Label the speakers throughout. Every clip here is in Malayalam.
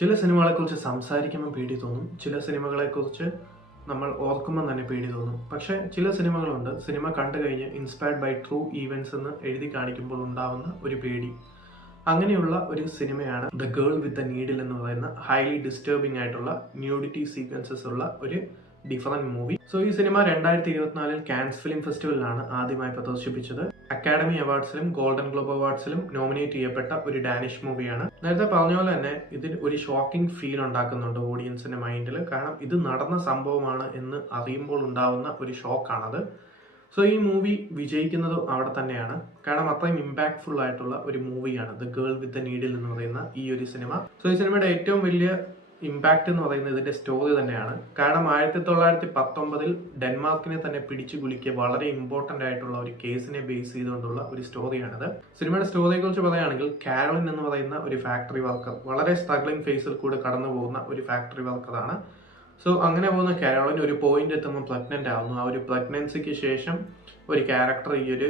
Speaker 1: ചില സിനിമകളെക്കുറിച്ച് സംസാരിക്കുമ്പോൾ പേടി തോന്നും. ചില സിനിമകളെക്കുറിച്ച് നമ്മൾ ഓർക്കുമ്പോൾ തന്നെ പേടി തോന്നും. പക്ഷേ ചില സിനിമകളുണ്ട്. സിനിമ കണ്ടു കഴിഞ്ഞ് ഇൻസ്പയർഡ് ബൈ ട്രൂ ഈവൻസ് എന്ന് എഴുതി കാണിക്കുമ്പോൾ ഉണ്ടാവുന്ന ഒരു പേടി. അങ്ങനെയുള്ള ഒരു സിനിമയാണ് the girl with the needle എന്ന് പറയുന്ന ഹൈലി ഡിസ്റ്റർബിംഗ് ആയിട്ടുള്ള ന്യൂഡിറ്റി സീക്വൻസസ് ഉള്ള ഒരു ഡിഫറന്റ് മൂവി സോ ഈ സിനിമ രണ്ടായിരത്തി ഇരുപത്തിനാലിൽ കാൻസ് ഫിലിം ഫെസ്റ്റിവലിലാണ് ആദ്യമായി പ്രദർശിപ്പിച്ചത്. അക്കാഡമി അവാർഡ്സിലും ഗോൾഡൻ ഗ്ലോബ് അവാർഡ്സിലും നോമിനേറ്റ് ചെയ്യപ്പെട്ട ഒരു ഡാനിഷ് മൂവിയാണ് നേരത്തെ പറഞ്ഞ പോലെ തന്നെ ഇതിൽ ഒരു ഷോക്കിംഗ് ഫീൽ ഉണ്ടാക്കുന്നുണ്ട് ഓഡിയൻസിന്റെ മൈൻഡിൽ കാരണം ഇത് നടന്ന സംഭവമാണ് എന്ന് അറിയുമ്പോൾ ഉണ്ടാവുന്ന ഒരു ഷോക്കാണത് സോ ഈ മൂവി വിജയിക്കുന്നതും അവിടെ തന്നെയാണ്. കാരണം അത്രയും ഇമ്പാക്ട്ഫുൾ ആയിട്ടുള്ള ഒരു മൂവിയാണ് the girl with the needle എന്ന് പറയുന്ന ഈ ഒരു സിനിമ സോ ഈ സിനിമയുടെ ഏറ്റവും വലിയ ഇമ്പാക്റ്റ് എന്ന് പറയുന്നത് ഇതിന്റെ സ്റ്റോറി തന്നെയാണ്. കാരണം ആയിരത്തി തൊള്ളായിരത്തി പത്തൊമ്പതിൽ ഡെൻമാർക്കിനെ തന്നെ പിടിച്ചു കുലുക്കിയ വളരെ ഇമ്പോർട്ടന്റ് ആയിട്ടുള്ള ഒരു കേസിനെ ബേസ് ചെയ്തുകൊണ്ടുള്ള ഒരു സ്റ്റോറിയാണിത് സിനിമയുടെ സ്റ്റോറിയെ കുറിച്ച് പറയുകയാണെങ്കിൽ കാരോളിൻ എന്ന് പറയുന്ന ഒരു ഫാക്ടറി വർക്കർ വളരെ സ്ട്രഗ്ലിംഗ് ഫേസിൽ കൂടെ കടന്നു പോകുന്ന ഒരു ഫാക്ടറി വർക്കറാണ് സോ അങ്ങനെ പോകുന്ന കാരോളിൻ ഒരു പോയിന്റ് എത്തുമ്പോൾ പ്രഗ്നന്റ് ആവുന്നു. ആ ഒരു പ്രഗ്നൻസിക്ക് ശേഷം ഒരു ക്യാരക്ടർ ഈ ഒരു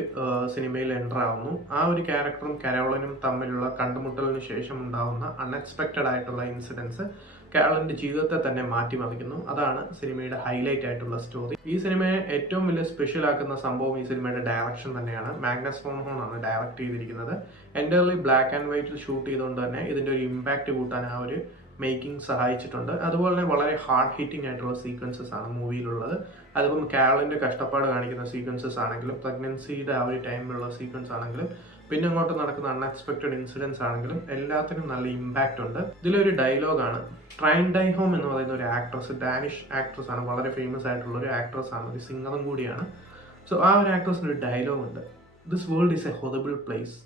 Speaker 1: സിനിമയിൽ എന്റർ ആവുന്നു. ആ ഒരു ക്യാരക്ടറും കരോളിനും തമ്മിലുള്ള കണ്ടുമുട്ടലിന് ശേഷം ഉണ്ടാവുന്ന അൺഎക്സ്പെക്റ്റഡ് ആയിട്ടുള്ള ഇൻസിഡൻസ് കാരോളിന്റെ ജീവിതത്തെ തന്നെ മാറ്റിമറിക്കുന്നു. അതാണ് സിനിമയുടെ ഹൈലൈറ്റ് ആയിട്ടുള്ള സ്റ്റോറി ഈ സിനിമയെ ഏറ്റവും വലിയ സ്പെഷ്യൽ ആക്കുന്ന സംഭവം ഈ സിനിമയുടെ ഡയറക്ഷൻ തന്നെയാണ്. മാഗ്നസ് ഫോൺഹോൺ ആണ് ഡയറക്റ്റ് ചെയ്തിരിക്കുന്നത്. എന്റർലി ബ്ലാക്ക് ആൻഡ് വൈറ്റിൽ ഷൂട്ട് ചെയ്തുകൊണ്ട് തന്നെ ഇതിന്റെ ഒരു ഇമ്പാക്റ്റ് കൂട്ടാൻ ആ ഒരു മേക്കിംഗ് സഹായിച്ചിട്ടുണ്ട്. അതുപോലെ തന്നെ വളരെ ഹാർഡ് ഹിറ്റിംഗ് ആയിട്ടുള്ള സീക്വൻസസ് ആണ് മൂവിയിലുള്ളത് അതിപ്പം കാരളിന്റെ കഷ്ടപ്പാട് കാണിക്കുന്ന സീക്വൻസസ് ആണെങ്കിലും പ്രഗ്നൻസിയുടെ ആ ഒരു ടൈമിലുള്ള സീക്വൻസ് ആണെങ്കിലും പിന്നെ അങ്ങോട്ട് നടക്കുന്ന അൺഎക്സ്പെക്റ്റഡ് ഇൻസിഡൻസ് ആണെങ്കിലും എല്ലാത്തിനും നല്ല ഇമ്പാക്റ്റ് ഉണ്ട്. ഇതിലൊരു ഡയലോഗാണ് ട്രൈൻ ഡൈ ഹോം എന്ന് പറയുന്ന ഒരു ആക്ട്രസ് ഡാനിഷ് ആക്ട്രസ് ആണ്. വളരെ ഫേമസ് ആയിട്ടുള്ള ഒരു ആക്ട്രസ് ആണ്. ഒരു സിംഗറും കൂടിയാണ്. സോ ആ ഒരു ആക്ട്രസിന് ഒരു ഡയലോഗ് ഉണ്ട്. This world is a horrible place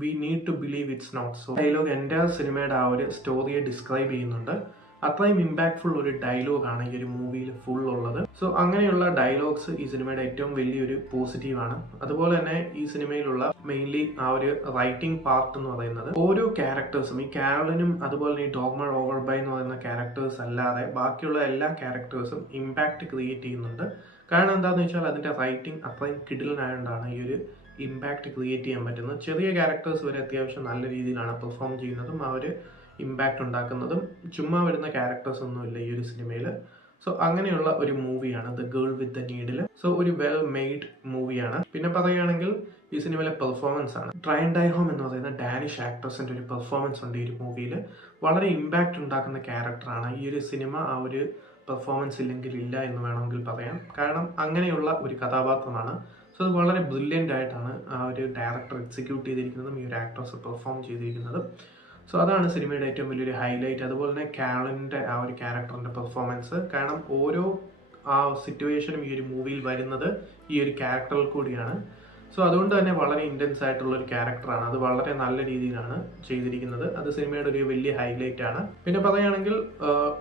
Speaker 1: we need to believe it's not so dialogue എന്റെ സിനിമയുടെ ആ ഒരു സ്റ്റോറിയെ ഡിസ്ക്രൈബ് ചെയ്യുന്നുണ്ട്. അത്രയും ഇമ്പാക്ട്ഫുൾ ഒരു ഡയലോഗാണ് ഈ ഒരു മൂവിയിൽ ഫുൾ ഉള്ളത്. സോ അങ്ങനെയുള്ള ഡയലോഗ്സ് ഈ സിനിമയുടെ ഏറ്റവും വലിയൊരു പോസിറ്റീവാണ് അതുപോലെ തന്നെ ഈ സിനിമയിലുള്ള മെയിൻലി ആ ഒരു റൈറ്റിംഗ് പാർട്ട് എന്ന് പറയുന്നത് ഓരോ ക്യാരക്ടേഴ്സും ഈ കാരളിനും അതുപോലെ ഈ ഡോഗ്മ ഓവർ ബൈ എന്ന് പറയുന്ന ക്യാരക്ടേഴ്സ് അല്ലാതെ ബാക്കിയുള്ള എല്ലാ ക്യാരക്ടേഴ്സും ഇമ്പാക്റ്റ് ക്രിയേറ്റ് ചെയ്യുന്നുണ്ട്. കാരണം എന്താണെന്ന് വെച്ചാൽ അതിന്റെ റൈറ്റിംഗ് അത്രയും കിടിലനായതുകൊണ്ടാണ് ഈ ഒരു ഇമ്പാക്റ്റ് ക്രിയേറ്റ് ചെയ്യാൻ പറ്റുന്നത്. ചെറിയ ക്യാരക്ടേഴ്സ് വരെ അത്യാവശ്യം നല്ല രീതിയിലാണ് പെർഫോം ചെയ്യുന്നതും അവർ ഇമ്പാക്റ്റ് ഉണ്ടാക്കുന്നതും. ചുമ്മാ വരുന്ന ക്യാരക്ടേഴ്സ് ഒന്നുമില്ല ഈ ഒരു സിനിമയിൽ സോ അങ്ങനെയുള്ള ഒരു മൂവിയാണ് the girl with the needle so ഒരു വെൽ മെയ്ഡ് മൂവിയാണ് പിന്നെ പറയുകയാണെങ്കിൽ ഈ സിനിമയിലെ പെർഫോമൻസ് ആണ്. ട്രൈൻ ഡൈ ഹോം എന്ന് പറയുന്ന ഡാനിഷ് ആക്ട്രസിന്റെ ഒരു പെർഫോമൻസ് ഉണ്ട് ഈ ഒരു മൂവിയിൽ വളരെ ഇമ്പാക്റ്റ് ഉണ്ടാക്കുന്ന ക്യാരക്ടറാണ് ഈ ഒരു സിനിമ ആ ഒരു പെർഫോമൻസ് ഇല്ലെങ്കിൽ ഇല്ല എന്ന് വേണമെങ്കിൽ പറയാം. കാരണം അങ്ങനെയുള്ള ഒരു കഥാപാത്രമാണ് സോ അത് വളരെ ബ്രില്യന്റ് ആയിട്ടാണ് ആ ഒരു ഡയറക്ടർ എക്സിക്യൂട്ട് ചെയ്തിരിക്കുന്നതും ഈ ഒരു ആക്ട്രസ് പെർഫോം ചെയ്തിരിക്കുന്നതും. സോ അതാണ് സിനിമയുടെ ഏറ്റവും വലിയൊരു ഹൈലൈറ്റ് അതുപോലെ തന്നെ കാരളിന്റെ ആ ഒരു ക്യാരക്ടറിന്റെ പെർഫോമൻസ് കാരണം ഓരോ ആ സിറ്റുവേഷനും ഈ ഒരു മൂവിയിൽ വരുന്നത് ഈ ഒരു ക്യാരക്ടറിൽ കൂടിയാണ്. സോ അതുകൊണ്ട് തന്നെ വളരെ ഇന്റൻസ് ആയിട്ടുള്ള ഒരു ക്യാരക്ടറാണ് അത് വളരെ നല്ല രീതിയിലാണ് ചെയ്തിരിക്കുന്നത്. അത് സിനിമയുടെ ഒരു വലിയ ഹൈലൈറ്റ് ആണ്. പിന്നെ പറയുകയാണെങ്കിൽ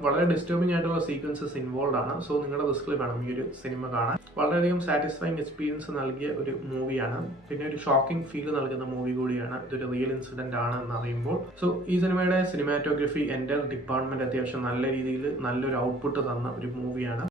Speaker 1: വളരെ ഡിസ്റ്റർബിംഗ് ആയിട്ടുള്ള സീക്വൻസസ് ഇൻവോൾവ് ആണ്. സോ നിങ്ങളുടെ റിസ്കിൽ വേണം ഈ ഒരു സിനിമ കാണാൻ. വളരെയധികം സാറ്റിസ്ഫൈങ് എക്സ്പീരിയൻസ് നൽകിയ ഒരു മൂവിയാണ് പിന്നെ ഒരു ഷോക്കിംഗ് ഫീൽ നൽകുന്ന മൂവി കൂടിയാണ്. ഇതൊരു റിയൽ ഇൻസിഡന്റ് ആണ് എന്ന് അറിയുമ്പോൾ. സോ ഈ സിനിമയുടെ സിനിമാറ്റോഗ്രഫി എന്റെ ഡിപ്പാർട്ട്മെന്റ് അത്യാവശ്യം നല്ല രീതിയിൽ നല്ലൊരു ഔട്ട്പുട്ട് തന്ന ഒരു മൂവിയാണ്